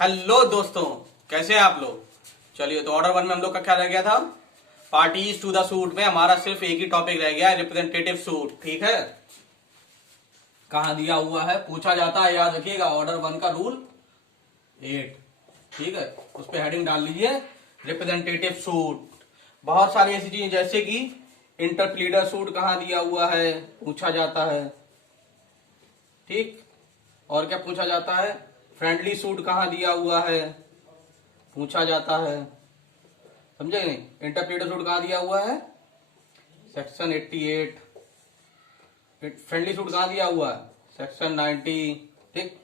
Hello दोस्तों, कैसे हैं आप लोग। चलिए, तो ऑर्डर वन में हम लोग का क्या रह गया था। पार्टीज टू द सूट में हमारा सिर्फ एक ही टॉपिक रह गया है, रिप्रेजेंटेटिव सूट। ठीक है, कहां दिया हुआ है, पूछा जाता है, याद रखिएगा। ऑर्डर वन का रूल 8। ठीक है, उस पर हेडिंग डाल लीजिए रिप्रेजेंटेटिव सूट। बहुत सारी ऐसी चीजें जैसे कि इंटरप्लीडर सूट कहां दिया हुआ है, पूछा जाता है। ठीक, और क्या पूछा जाता है, फ्रेंडली सूट कहां दिया हुआ है, पूछा जाता है। समझे नहीं, इंटरप्रीटर सूट कहां दिया हुआ है, सेक्शन 88। फ्रेंडली सूट कहां दिया हुआ है, सेक्शन 90। ठीक,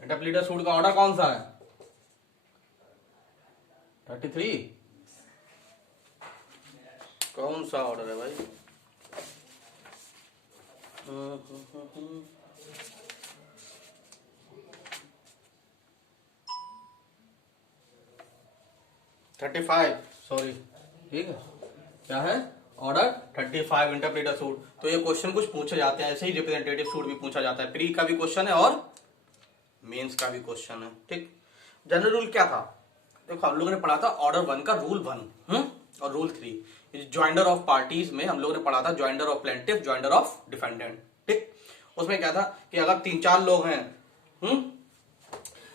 इंटरप्रीटर सूट का ऑर्डर कौन सा है, 33। कौन सा ऑर्डर है भाई, थर्टी फाइव, सॉरी। ठीक है, क्या है, ऑर्डर 35 इंटरप्रेटर सूट। तो ये क्वेश्चन कुछ पूछे जाते हैं, ऐसे ही रिप्रेजेंटेटिव सूट भी पूछा जाता है। प्री का भी क्वेश्चन है और मेंस का भी क्वेश्चन है। ठीक, जनरल रूल क्या था, देखो हम लोगों ने पढ़ा था ऑर्डर वन का रूल 1 और रूल 3। ज्वाइंडर ऑफ पार्टीज में हम लोगों ने पढ़ा था joinder of plaintiff, joinder of defendant. ठीक, उसमें क्या था कि अगर 3-4 लोग हैं,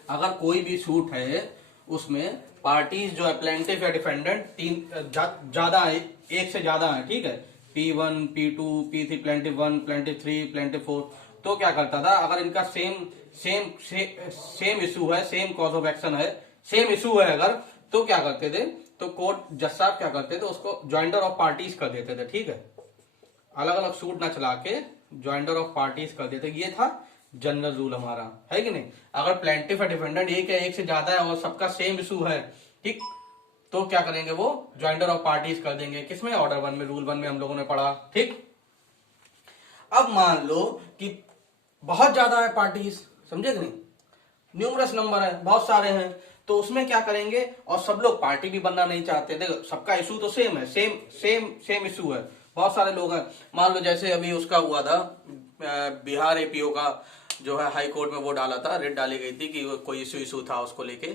अगर कोई भी सूट है उसमें पार्टीज जो है प्लेंटिफ या डिफेंडेंट तीन ज्यादा है, एक से ज्यादा है। ठीक है, P1, P2, P3, plaintiff 1, plaintiff 3, plaintiff 4। तो क्या करता था, अगर इनका सेम इशू है, सेम कॉज ऑफ एक्शन है, सेम इशू है अगर, तो क्या करते थे, तो कोर्ट जज साहब क्या करते थे, उसको ज्वाइंडर ऑफ पार्टीज कर देते थे। ठीक है, अलग अलग सूट ना चला के ज्वाइंडर ऑफ पार्टीज कर देते। ये था जनरल रूल हमारा, है कि नहीं। अगर प्लेंटिफ या डिफेंडेंट एक है, एक से ज्यादा है और सबका सेम इशू है, ठीक, तो क्या करेंगे, वो ज्वाइंडर ऑफ पार्टीज कर देंगे। किसमें, ऑर्डर वन में, रूल 1 में हम लोगों ने पढ़ा। ठीक, अब मान लो कि बहुत ज्यादा है पार्टीज, समझे कि नहीं, न्यूमरस नंबर है, बहुत सारे हैं, तो उसमें क्या करेंगे, और सब लोग पार्टी भी बनना नहीं चाहते। देखो सबका इशू तो सेम है, सेम इशू है, बहुत सारे लोग हैं। मान लो जैसे अभी उसका हुआ था, बिहार एपीओ का जो है हाई कोर्ट में वो डाला था, रिट डाली गई थी कि कोई इशू था उसको लेके,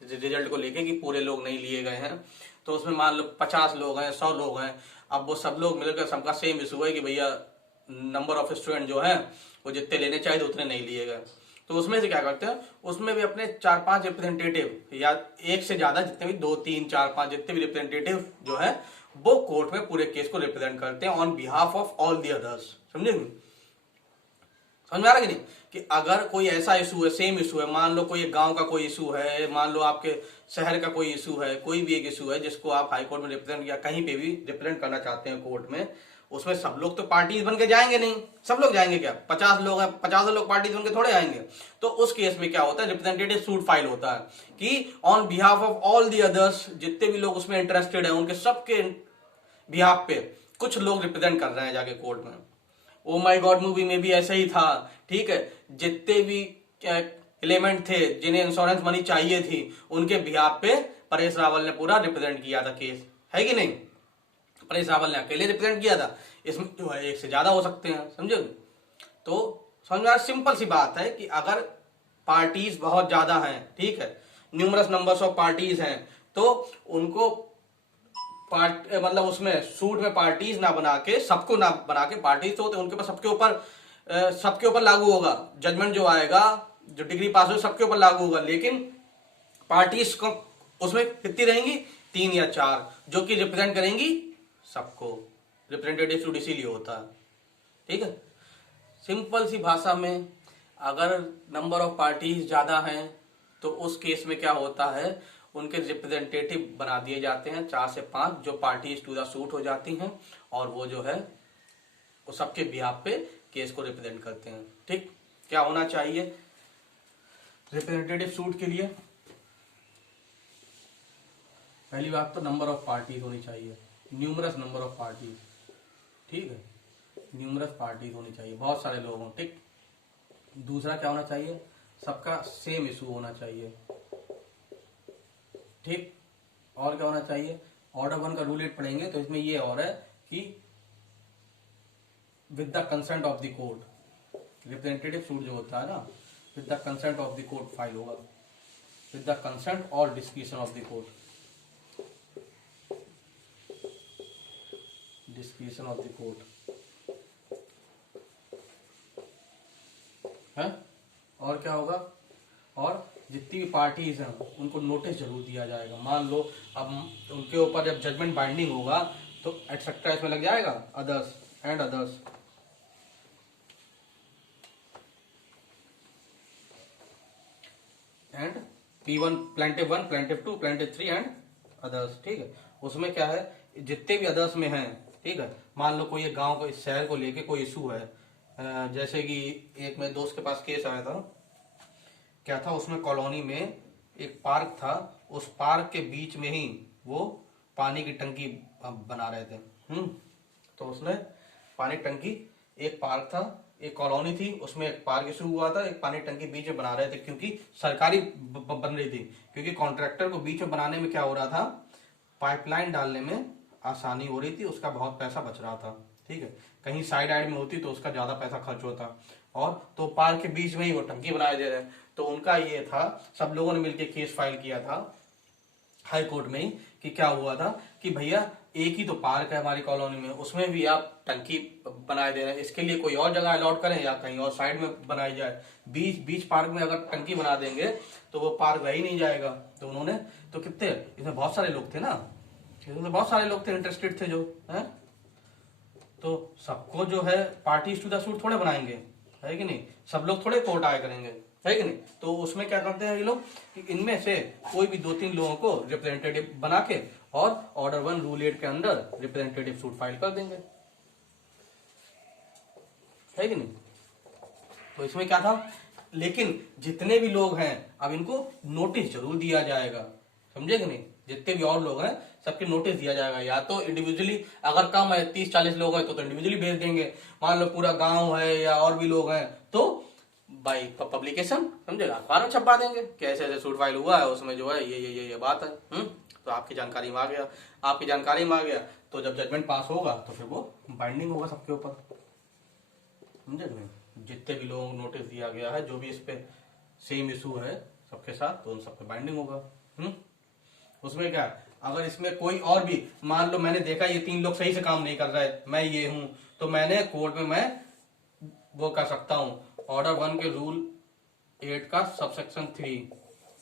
रिजल्ट को लेके, कि पूरे लोग नहीं लिए गए हैं। तो उसमें मान लो 50 लोग हैं, 100 लोग हैं, अब वो सब लोग मिलकर सबका सेम इशू है कि भैया नंबर ऑफ स्टूडेंट जो है वो जितने लेने चाहिए उतने नहीं लिए गए। तो उसमें से क्या करते हैं, उसमें भी अपने 4-5 रिप्रेजेंटेटिव या एक से ज्यादा जितने भी 2-3-4-5 जितने भी रिप्रेजेंटेटिव जो है वो कोर्ट में पूरे केस को रिप्रेजेंट करते हैं on behalf of all the others. समझे, समझ में आ रहा कि नहीं, कि अगर कोई ऐसा इशू है, सेम इशू है, मान लो कोई गांव का कोई इशू है, मान लो आपके शहर का कोई इशू है, कोई भी एक इशू है जिसको आप हाई कोर्ट में रिप्रेजेंट या कहीं पे भी रिप्रेजेंट करना चाहते हैं कोर्ट में, उसमें सब लोग तो पार्टीज बन के जाएंगे नहीं। सब लोग जाएंगे क्या, 50 लोग हैं, 50 लोग पार्टीज बन के थोड़े आएंगे। तो उस केस में क्या होता है, रिप्रेजेंटेटिव सूट फाइल होता है कि on behalf of all the others, जितने भी लोग उसमें इंटरेस्टेड है उनके सबके बिहाफ पे कुछ लोग रिप्रेजेंट कर रहे हैं जाके कोर्ट में। ओ माई गॉड मूवी में भी ऐसा ही था। ठीक है, जितने भी एलिमेंट थे जिन्हें इंश्योरेंस मनी चाहिए थी, उनके बिहाफ पे परेश रावल ने पूरा रिप्रेजेंट किया था केस, है कि नहीं। परेश रावल ने अकेले रिप्रेजेंट किया था, इसमें जो है एक से ज्यादा हो सकते हैं। समझे, तो समझ में, सिंपल सी बात है कि अगर पार्टीज बहुत ज्यादा हैं, ठीक है, न्यूमरस नंबर्स ऑफ पार्टीज हैं, तो उनको मतलब उसमें सूट में पार्टीज ना बना के, सबको ना बना के, पार्टीज तो उनके पास सबके ऊपर लागू होगा जजमेंट जो आएगा, जो डिग्री पास हो सबके ऊपर लागू होगा। लेकिन पार्टीज को उसमें कितनी रहेंगी, 3 या 4, जो कि रिप्रेजेंट करेंगी सबको। रिप्रेजेंटेटिव सूट इसीलिए होता है। ठीक है, सिंपल सी भाषा में, अगर नंबर ऑफ पार्टीज ज्यादा हैं तो उस केस में क्या होता है, उनके रिप्रेजेंटेटिव बना दिए जाते हैं 4 से 5, जो पार्टीज टू द सूट हो जाती हैं, और वो जो है वो सबके बिहाफ पे केस को रिप्रेजेंट करते हैं। ठीक, क्या होना चाहिए रिप्रेजेंटेटिव सूट के लिए, पहली बात तो नंबर ऑफ पार्टीज होनी चाहिए, न्यूमरस नंबर ऑफ पार्टीज। ठीक है, न्यूमरस पार्टीज होनी चाहिए, बहुत सारे लोग हों। ठीक, दूसरा क्या होना चाहिए, सबका सेम इशू होना चाहिए। ठीक, और क्या होना चाहिए, ऑर्डर 1 का रूल 8 पढ़ेंगे तो इसमें ये और है कि with the consent of the court, representative suit जो होता है ना, with the consent of the court file होगा, विद द कंसेंट और discretion of the court, discretion of the court है। और क्या होगा, और जितनी भी पार्टीज हैं उनको नोटिस जरूर दिया जाएगा। मान लो अब उनके ऊपर जब जजमेंट बाइंडिंग होगा तो एटसेट्रा इसमें लग जाएगा, others and others, and P1 plaintiff 1 plaintiff 2 plaintiff 3 and others. ठीक है, उसमें क्या है, जितने भी अदर्स में हैं, ठीक है, मान लो कोई एक गांव को, इस शहर को लेके कोई इशू है, जैसे कि एक मेरे दोस्त के पास केस आया था, क्या था उसमें कॉलोनी में एक पार्क था, उस पार्क के बीच में ही वो पानी की टंकी बना रहे थे। तो उसने पानी की टंकी, एक पार्क था, एक कॉलोनी थी, उसमें एक पार्क इशू हुआ था, एक पानी टंकी बीच में बना रहे थे, क्योंकि सरकारी बन रही थी, क्योंकि कॉन्ट्रैक्टर को बीच में बनाने में क्या हो रहा था, पाइपलाइन डालने में आसानी हो रही थी, उसका बहुत पैसा बच रहा था। ठीक है, कहीं साइड आइड में होती तो उसका ज्यादा पैसा खर्च होता, और तो पार्क के बीच में ही वो टंकी बनाए दे रहे हैं। तो उनका ये था, सब लोगों ने मिलकर केस फाइल किया था हाई कोर्ट में ही, कि क्या हुआ था कि भैया एक ही तो पार्क है हमारी कॉलोनी में, उसमें भी आप टंकी बनाए दे रहे हैं, इसके लिए कोई और जगह अलॉट करें या कहीं और साइड में बनाई जाए। बीच पार्क में अगर टंकी बना देंगे तो वो पार्क रह ही नहीं जाएगा। तो उन्होंने, तो कितने, इसमें बहुत सारे लोग थे ना, इसमें बहुत सारे लोग थे, इंटरेस्टेड थे जो है, तो सबको जो है पार्टीज टू द सूट थोड़े बनाएंगे, है कि नहीं, सब लोग थोड़े कोर्ट आया करेंगे, है कि नहीं। तो उसमें क्या करते हैं ये लोग कि इनमें से कोई भी 2-3 लोगों को रिप्रेजेंटेटिव बना के और ऑर्डर 1 रूल 8 के अंदर रिप्रेजेंटेटिव सूट फाइल कर देंगे, है कि नहीं। तो इसमें क्या था, लेकिन जितने भी लोग हैं अब इनको नोटिस जरूर दिया जाएगा, समझे कि नहीं, जितने भी और लोग हैं सबके नोटिस दिया जाएगा। या तो इंडिविजुअली, अगर कम है 30-40 लोग हैं तो इंडिविजुअली भेज देंगे, मान लो पूरा गांव है या और भी लोग हैं तो बाई पब्लिकेशन, समझेगा, अखबार में छपवा देंगे कि ऐसे ऐसे सूट फाइल हुआ है, उसमें जो है ये बात है। तो आपकी जानकारी में आ गया, आपकी जानकारी में आ गया, तो जब जजमेंट पास होगा तो फिर वो बाइंडिंग होगा सबके ऊपर, समझे नहीं, जितने भी लोगों को नोटिस दिया गया है, जो भी इस पे सेम इशू है सबके साथ, तो उन सबके बाइंडिंग होगा। उसमें क्या है, अगर इसमें कोई और भी, मान लो मैंने देखा ये 3 लोग सही से काम नहीं कर रहे, मैं ये हूं, तो मैंने कोर्ट में मैं वो कर सकता हूं, ऑर्डर 1 के रूल 8 का सबसेक्शन 3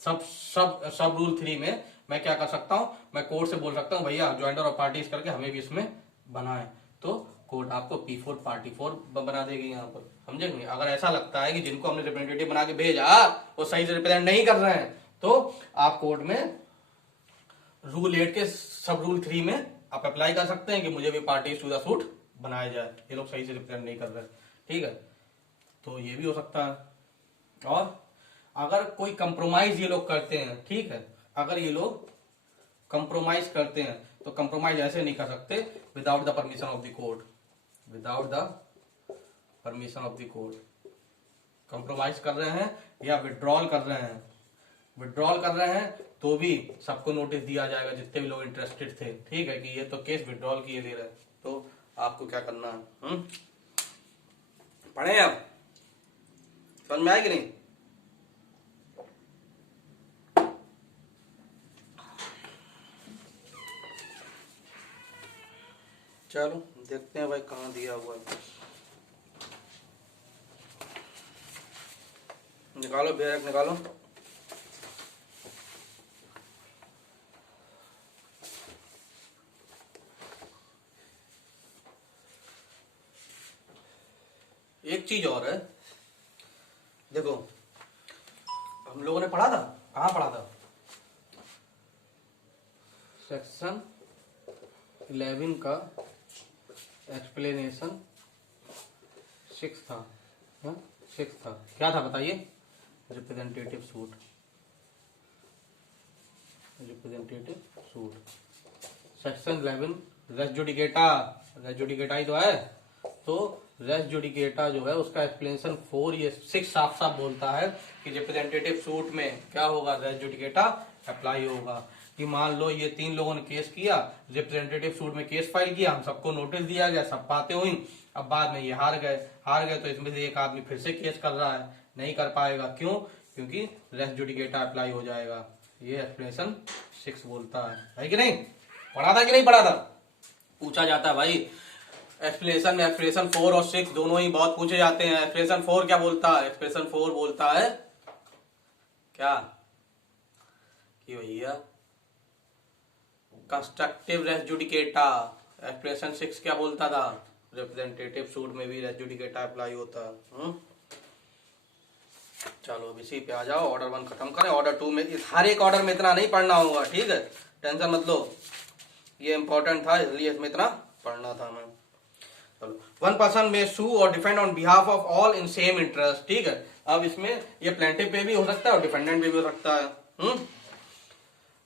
सब रूल 3 में मैं क्या कर सकता हूं, मैं कोर्ट से बोल सकता हूं भैया ज्वाइंटर ऑफ पार्टीज करके हमें भी इसमें बनाए, तो कोर्ट आपको P4 पार्टी 4 बना देगी यहाँ पर, समझे नहीं। अगर ऐसा लगता है कि जिनको हमने रिप्रेजेंटेटिव बना के भेजा वो सही से रिप्रेजेंट नहीं कर रहे हैं, तो आप कोर्ट में रूल 8 के सब रूल 3 में आप अप्लाई कर सकते हैं कि मुझे भी पार्टीज टू द सूट बनाया जाए, ये लोग सही से रिप्रेजेंट नहीं कर रहे, ठीक है। तो ये भी हो सकता है। और अगर कोई कंप्रोमाइज ये लोग करते हैं, ठीक है, अगर ये लोग कंप्रोमाइज करते हैं तो कंप्रोमाइज ऐसे नहीं कर सकते without the permission of the court, without the permission of the court. Compromise कर रहे हैं या विड्रॉल कर रहे हैं, विड्रॉल कर रहे हैं तो भी सबको नोटिस दिया जाएगा, जितने भी लोग इंटरेस्टेड थे, ठीक है, कि ये तो केस विड्रॉल किए दे रहे हैं, तो आपको क्या करना है, पढ़े आप, समझ में आए कि नहीं। चलो देखते हैं भाई कहाँ दिया हुआ है, निकालो बैग निकालो। एक चीज और है, देखो हम लोगों ने पढ़ा था, कहाँ पढ़ा था, सेक्शन 11 का एक्सप्लेनेशन 6 था, 6 था, क्या था बताइए, representative suit, representative suit section 11 res judicata, res judicata ही तो है, तो रेस जुडिकेटा जो है उसका एक्सप्लेनेशन 4 ये 6 साफ साफ बोलता है कि रिप्रेजेंटेटिव सूट में क्या होगा, रेस जुडिकेटा अप्लाई होगा। कि मान लो ये 3 लोगों ने केस किया, रिप्रेजेंटेटिव सूट में केस फाइल किया, हम सबको नोटिस दिया गया, सब बातें हुई, अब बाद में ये हार गए तो इसमें से एक आदमी फिर से केस कर रहा नहीं कर पाएगा। क्यों? क्योंकि रेस जुडिकेटा अप्लाई हो जाएगा। ये एक्सप्लेनेशन 6 बोलता है कि नहीं? पढ़ा था कि नहीं पढ़ा था? पूछा जाता है भाई एक्सप्लेनेशन 4 और 6 दोनों ही बहुत पूछे जाते हैं। एक्सप्लेनेशन 4 क्या बोलता है? एक्सप्लेनेशन 4 बोलता है क्या कि भैया कंस्ट्रक्टिव रेस जुडिकेटा। एक्सप्लेनेशन 6 क्या बोलता था? रिप्रेजेंटेटिव सूट में भी रेस जुडिकेटा अप्लाई होता है। चलो अब इसी पे आ जाओ। ऑर्डर 1 खत्म करें। ऑर्डर 2 में हर एक ऑर्डर में इतना नहीं पढ़ना होगा, ठीक है? टेंशन मत लो, ये इंपॉर्टेंट था इसलिए इसमें इतना पढ़ना था मैं। चलो, वन पर्सन में सू और defend on behalf of all in same interest, ठीक है? अब इसमें ये प्लेंटिव पे भी हो सकता है और डिफेंडेंट पे भी हो सकता है।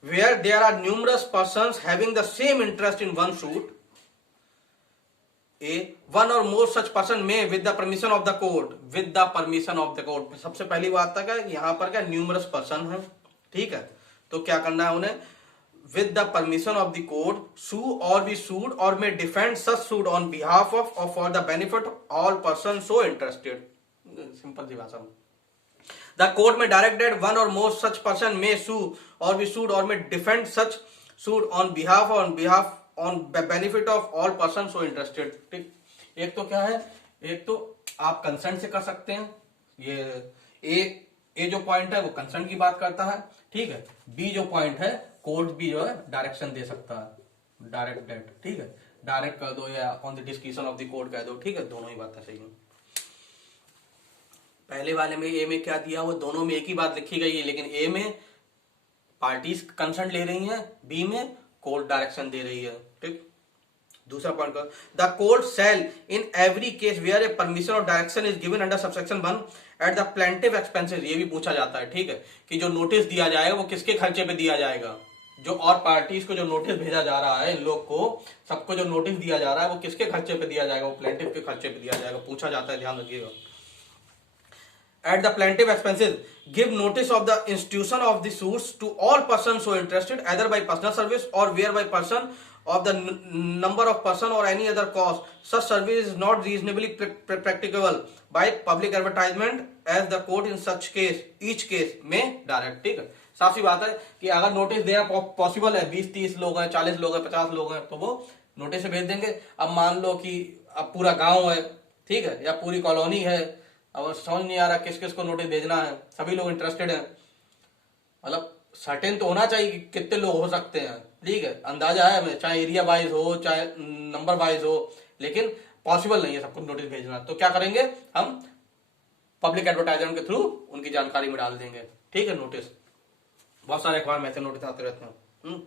Where there are numerous persons having the same interest in one suit, one or more such person may with the permission of the court, with the permission of the court। सबसे पहली बात था क्या, यहाँ पर क्या न्यूमरस पर्सन है, ठीक है? तो क्या करना है उन्हें? with the permission of the court sue or be sued or may defend such suit on behalf of or for the benefit of all persons so interested। Simple सी भाषा में the court may direct that one or more such person may sue or be sued or may defend such suit on benefit of all persons so interested। ठीक, एक तो क्या है, एक तो आप कंसेंट से कर सकते हैं। ये जो पॉइंट है वो कंसेंट की बात करता है, ठीक है? बी जो पॉइंट है, कोर्ट भी जो है डायरेक्शन दे सकता है, डायरेक्ट डेट, ठीक है? डायरेक्ट कर दो या on the description of the court कह दो, ठीक है? दोनों ही बातें सही है। पहले वाले में ए में क्या दिया, वो दोनों में एक ही बात लिखी गई है, लेकिन ए में पार्टीज कंसेंट ले रही हैं, बी में कोर्ट डायरेक्शन दे रही है, ठीक? दूसरा पॉइंट का, the court shall in every case where a permission और direction is given under subsection 1 at the plaintiff expenses. ये भी पूछा जाता है, ठीक है? कि जो नोटिस दिया जाएगा वो किसके खर्चे पे दिया जाएगा? जो और पार्टीज को जो नोटिस भेजा जा रहा है, इन लोग को सबको जो नोटिस दिया जा रहा है वो किसके खर्चे पे दिया जाएगा? वो प्लेंटिव के खर्चे पे दिया जाएगा। पूछा जाता है, ध्यान रखिएगा। At the plaintiff expenses, give notice of the institution of the suits to all persons so interested, either by personal service or whereby person of the number of person or any other cause. Such service is not reasonably practicable by public advertisement as the court in such case, each case में direct, ठीक है? साफ सी बात है कि अगर notice देना possible है, 20-30 लोग हैं, 40 लोग हैं, 50 लोग हैं, तो वो नोटिस से भेज देंगे। अब मान लो कि अब पूरा गांव है, ठीक है, या पूरी कॉलोनी है, अब समझ नहीं आ रहा किस किस को नोटिस भेजना है, सभी लोग इंटरेस्टेड हैं, मतलब सर्टेन तो होना चाहिए कि कितने लोग हो सकते हैं, ठीक है? अंदाजा है हमें, चाहे एरिया वाइज हो चाहे नंबर वाइज हो, लेकिन पॉसिबल नहीं है सबको नोटिस भेजना। तो क्या करेंगे हम? पब्लिक एडवर्टाइजमेंट के थ्रू उनकी जानकारी में डाल देंगे, ठीक है? नोटिस बहुत सारे अखबार में ऐसे नोटिस आते रहते हैं।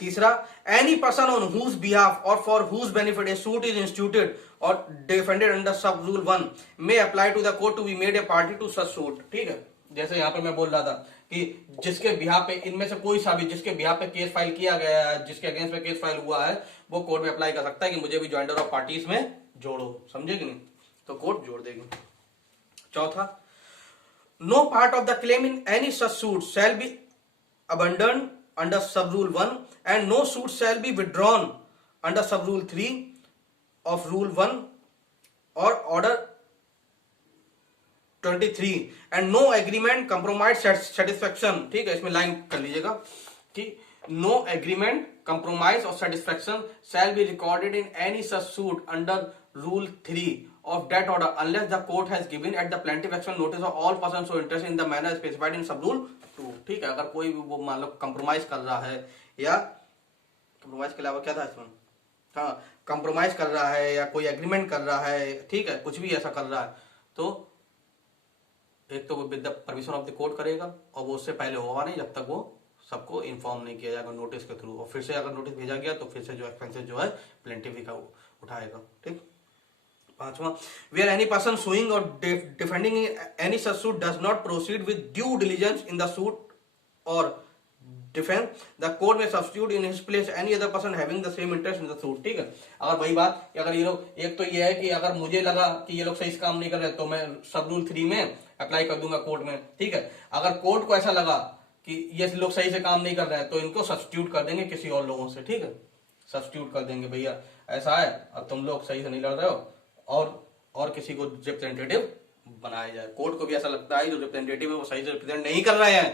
तीसरा, any person on whose behalf और for whose benefit a suit is instituted और defended under sub rule 1 may apply to the court to be made a party to such suit, ठीक है? जैसे यहाँ पे मैं बोल रहा था कि जिसके बिहाफ पे, इनमें से कोई सा भी जिसके बिहाफ पे केस फाइल किया गया है, जिसके अगेंस्ट में केस फाइल हुआ है, वो कोर्ट में अप्लाई कर सकता है कि मुझे भी ज्वाइंटर ऑफ पार्टीज में जोड़ो, समझे कि नहीं? तो कोर्ट जोड़ देगी। चौथा, no part of the claim in any such suit shall be abandoned under sub rule 1 and no suit shall be withdrawn under sub rule 3 of rule 1 or order 23 and no agreement compromise satisfaction, ठीक है? इसमें line कर लीजिएगा कि no agreement compromise or satisfaction shall be recorded in any such suit under rule 3 of that order unless the court has given at the plaintiff action notice of all persons so interested in the manner specified in sub rule 2, ठीक है? अगर कोई भी वो मान लो compromise कर रहा है, या कंप्रोमाइज के अलावा क्या था इसमें, हाँ, कंप्रोमाइज कर रहा है या कोई एग्रीमेंट कर रहा है, ठीक है, कुछ भी ऐसा कर रहा है, तो एक तो वो with the permission of the court करेगा और वो उससे पहले होगा नहीं जब तक वो सबको इन्फॉर्म नहीं किया जाएगा नोटिस के थ्रू। और फिर से अगर नोटिस भेजा गया तो फिर से जो एक्सपेंसेस जो है प्लेंटिफ का उठाएगा, ठीक? पांचवा, where any person suing or defending any such suit does not proceed with due diligence in the suit or defense, the court may substitute in his place any other person having the same interest in the suit, ठीक है? अगर वही बात कि अगर ये लोग, एक तो ये है कि अगर मुझे लगा कि ये लोग सही से काम नहीं कर रहे तो मैं सब रूल 3 में अप्लाई कर दूंगा कोर्ट में, ठीक है? अगर कोर्ट को ऐसा लगा कि ये लोग सही से काम नहीं कर रहे हैं तो इनको सब्स्टिट्यूट कर देंगे किसी और लोगों से, ठीक है? सब्स्टिट्यूट कर देंगे, भैया ऐसा है, अब तुम लोग सही से नहीं लड़ रहे हो और किसी को रिप्रेजेंटेटिव बनाया जाए। कोर्ट को भी ऐसा लगता है जो रिप्रेजेंटेटिव है वो सही से रिप्रेजेंट नहीं कर रहे हैं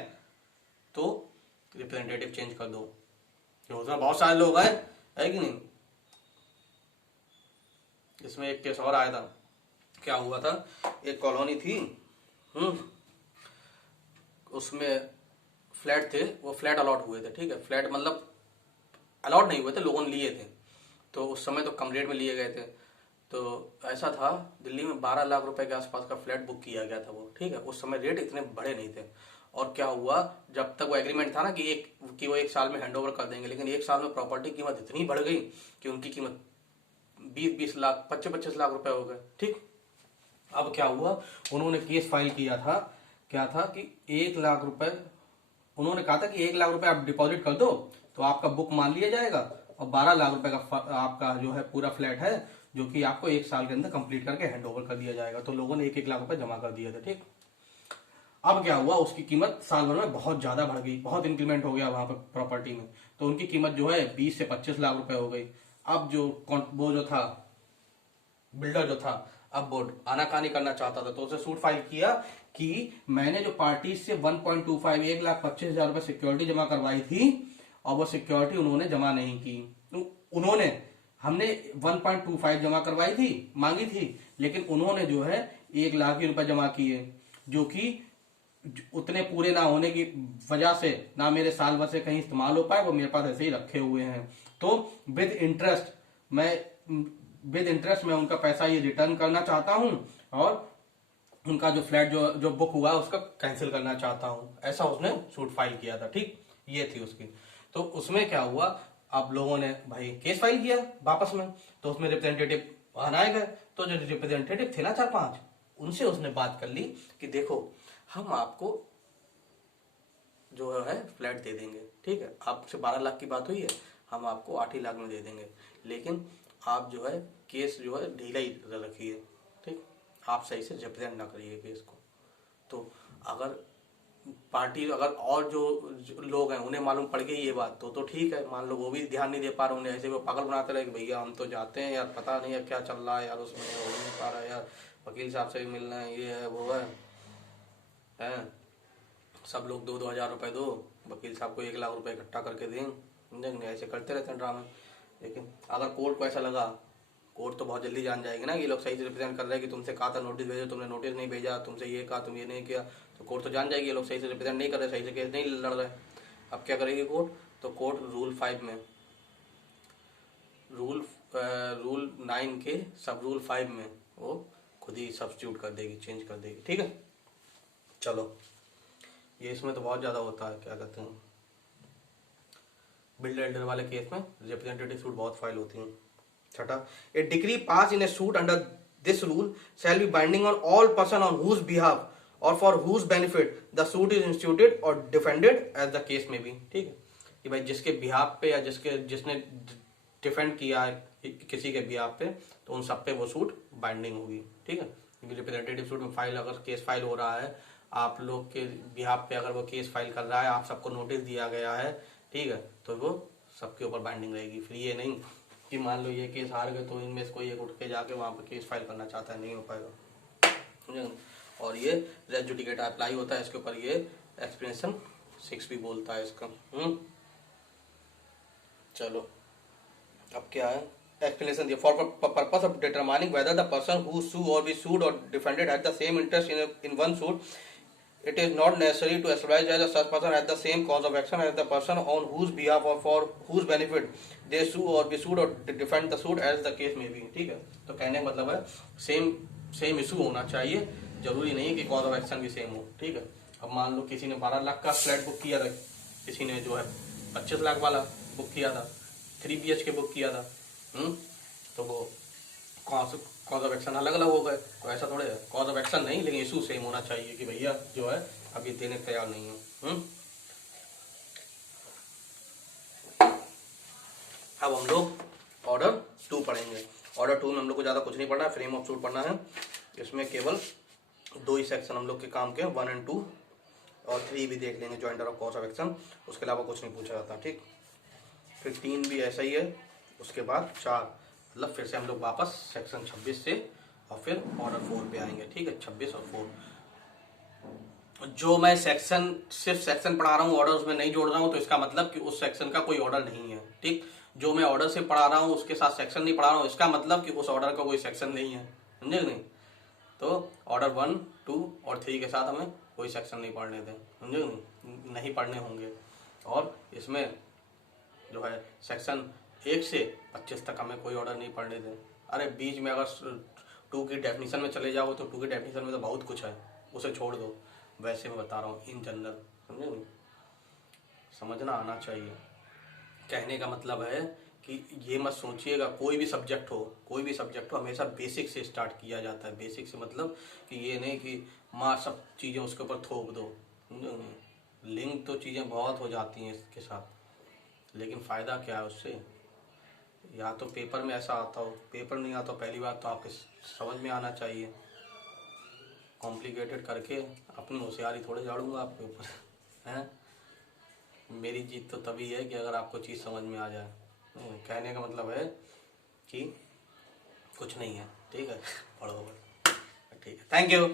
तो रिप्रेजेंटेटिव चेंज कर दो। उसमें बहुत सारे लोग हैं, है कि नहीं। इसमें एक केस और आया था, क्या हुआ था, एक कॉलोनी थी, उसमें फ्लैट थे, वो फ्लैट अलॉट हुए थे, ठीक है, फ्लैट मतलब अलॉट नहीं हुए थे, लोगों ने लिए थे, तो उस समय तो कम रेट में लिए गए थे। तो ऐसा था, दिल्ली में 12 लाख रुपए के आसपास का फ्लैट बुक किया गया था वो, ठीक है। उस समय रेट इतने बढ़े नहीं थे। और क्या हुआ, जब तक वो एग्रीमेंट था ना कि वो 1 साल में हैंड ओवर कर देंगे, लेकिन 1 साल में प्रॉपर्टी की कीमत इतनी बढ़ गई कि उनकी कीमत 20-20 लाख 25-25 लाख रुपए हो गए, ठीक। अब क्या हुआ, उन्होंने केस फाइल किया था, क्या था कि 1 लाख रुपए, उन्होंने कहा था कि 1 लाख रुपए आप डिपॉजिट कर दो तो आपका बुक मान लिया जाएगा, और 12 लाख रुपए का आपका जो है पूरा फ्लैट है जो कि आपको 1 साल के अंदर कंप्लीट करके हैंड ओवर कर दिया जाएगा। तो लोगों ने 1-1 लाख रुपए जमा कर दिए थे, ठीक। अब क्या हुआ, उसकी कीमत साल भर में बहुत ज्यादा बढ़ गई, बहुत इंक्रीमेंट हो गया वहां पर प्रॉपर्टी में, तो उनकी कीमत जो है 20 से 25 लाख रुपए हो गई। अब वो जो था बिल्डर जो था, अब वो आनाकानी करना चाहता था, तो उसे सूट फाइल किया कि मैंने जो पार्टी से 1.25 1,25,000 रुपए सिक्योरिटी जमा करवाई थी और वो सिक्योरिटी उन्होंने जमा नहीं की। तो हमने 1.25 जमा करवाई थी, मांगी थी, लेकिन उन्होंने जो है 1 लाख ही रुपए जमा किए, जो कि उतने पूरे ना होने की वजह से ना मेरे साल भर से कहीं इस्तेमाल हो पाए, वो मेरे पास ऐसे ही रखे हुए हैं। तो विद इंटरेस्ट मैं उनका पैसा ये रिटर्न करना चाहता हूं और उनका जो फ्लैट जो बुक हुआ है उसका कैंसिल करना चाहता हूं, ऐसा उसने सूट फाइल किया था, ठीक। ये थी उसकी। तो उसमें क्या हुआ, अब लोगों ने भाई केस फाइल किया वापस में, तो उसमें रिप्रेजेंटेटिव बनाए गए, तो जो रिप्रेजेंटेटिव थे ना 4-5, उनसे उसने बात कर ली कि देखो हम आपको जो है फ्लैट दे देंगे, ठीक है, आपसे 12 लाख की बात हुई है, हम आपको 8 ही लाख में दे देंगे, लेकिन आप जो है केस जो है ढीला ही रखिए, ठीक, आप सही से रिप्रेजेंट ना करिए केस को। तो अगर पार्टी अगर और जो लोग हैं उन्हें मालूम पड़ गई ये बात तो ठीक है, मान लो वो भी ध्यान नहीं दे पा रहे, उन्हें ऐसे वो पागल बनाते रहे कि भैया हम तो जाते हैं यार, पता नहीं है क्या चल रहा है यार, उसमें हो नहीं पा रहा है यार, वकील साहब से भी मिलना है, ये है वो है, सब लोग 2-2 हजार रुपए दो, वकील साहब को 1 लाख रुपए इकट्ठा करके दें, ऐसे करते रहते हैं ड्रामे। लेकिन अगर कोर्ट को ऐसा लगा, कोर्ट तो बहुत जल्दी जान जाएगी ना कि लोग सही से रिप्रेजेंट कर रहे हैं, कि तुमसे कहा था नोटिस भेजो, तुमने नोटिस नहीं भेजा, तुमसे ये कहा तुम ये नहीं किया, तो कोर्ट तो जान जाएगी ये लोग सही से रिप्रेजेंट नहीं कर रहे, सही से केस नहीं लड़ रहे। अब क्या करेगी कोर्ट, तो कोर्ट रूल 9 के सब रूल 5 में वो खुद ही सब्स्टिट्यूट कर देगी, चेंज कर देगी, ठीक है। चलो, ये इसमें तो बहुत ज्यादा होता है, क्या कहते हैं, बिल्डर एल्डर वाले केस में रिप्रेजेंटेटिव सूट बहुत फाइल होती हैं। छठा, a degree pass in a suit under this rule shall be binding on all person on whose behalf और for whose benefit the suit is instituted और defended as the case में भी, ठीक है, कि भाई जिसके बिहाफ पे या जिसने डिफेंड किया है किसी के बिहाफ पे, तो उन सब पे वो सूट बाइंडिंग होगी, ठीक है। क्योंकि रिप्रेजेंटेटिव सूट में फाइल अगर केस फाइल हो रहा है, आप लोग के बिहाफ पे अगर वो केस फाइल कर रहा है, आप सबको नोटिस दिया गया है, ठीक है, तो वो सबके ऊपर बाइंडिंग रहेगी। फिर ये नहीं कि मान लो ये केस हार गए तो इनमें से कोई एक उठ के जाके वहां पे केस फाइल करना चाहता है, नहीं हो पाएगा। और ये रेस जुडिकेटा अप्लाई होता है इसके ऊपर, ये एक्सप्लेनेशन 6 भी बोलता है इसका। चलो, अब क्या है, explanation दिया, for purpose of determining whether the person who sue or be sued or defended had the same interest in one suit, it is not necessary to establish that such person has the same cause of action as the person on whose behalf or for whose benefit they sue or be sued or defend the suit as the case may be, ठीक है। तो कहने का मतलब है same issue होना चाहिए, जरूरी नहीं कि कॉज ऑफ एक्शन भी सेम हो, ठीक है। अब मान लो किसी ने 12 लाख का फ्लैट बुक किया था, किसी ने जो है 25 लाख वाला बुक किया था, 3 BHK बुक किया था, तो वो कॉज ऑफ एक्शन अलग अलग हो गए, तो ऐसा थोड़े है, कॉज ऑफ एक्शन नहीं लेकिन इशू सेम होना चाहिए कि भैया जो है अब ये देने तैयार नहीं है। अब हम लोग ऑर्डर 2 पढ़ेंगे। ऑर्डर 2 में हम लोग को ज्यादा कुछ नहीं पढ़ना है, फ्रेम ऑफ सूट पढ़ना है। इसमें केवल 2 ही सेक्शन हम लोग के काम के, 1 और 2 और 3 भी देख लेंगे, jointer of cause of action, उसके अलावा कुछ नहीं पूछा जाता, ठीक। फिर 3 भी ऐसा ही है, उसके बाद 4, मतलब फिर से हम लोग वापस सेक्शन 26 से और फिर ऑर्डर 4 पे आएंगे, ठीक है, 26 और 4। जो मैं सेक्शन सिर्फ सेक्शन पढ़ा रहा हूँ, ऑर्डर उसमें नहीं जोड़ रहा हूँ, तो इसका मतलब कि उस सेक्शन का कोई ऑर्डर नहीं है, ठीक। जो मैं ऑर्डर से पढ़ा रहा हूँ उसके साथ सेक्शन नहीं पढ़ा रहा हूँ, इसका मतलब कि उस ऑर्डर का कोई सेक्शन नहीं है, समझे नहीं। तो ऑर्डर 1, 2 और 3 के साथ हमें कोई सेक्शन नहीं पढ़ने दें, समझे नहीं पढ़ने होंगे। और इसमें जो है सेक्शन 1 से 25 तक हमें कोई ऑर्डर नहीं पढ़ने दें। अरे बीच में अगर 2 की डेफिनेशन में चले जाओ तो 2 की डेफिनेशन में तो बहुत कुछ है, उसे छोड़ दो। वैसे मैं बता रहा हूँ इन जनरल, समझे नहीं, समझना आना चाहिए। कहने का मतलब है कि ये मत सोचिएगा कोई भी सब्जेक्ट हो हमेशा बेसिक से स्टार्ट किया जाता है। बेसिक से मतलब कि ये नहीं कि माँ सब चीज़ें उसके ऊपर थोप दो, लिंक तो चीज़ें बहुत हो जाती हैं इसके साथ, लेकिन फ़ायदा क्या है उससे। या तो पेपर में ऐसा आता हो, पेपर नहीं आता, पहली बात तो आपके समझ में आना चाहिए। कॉम्प्लिकेटेड करके अपनी होशियारी थोड़े झाड़ूंगा आपके ऊपर, हैं। मेरी जीत तो तभी है कि अगर आपको चीज़ समझ में आ जाए। कहने का मतलब है कि कुछ नहीं है, ठीक है, पढ़ो, ठीक है, थैंक यू।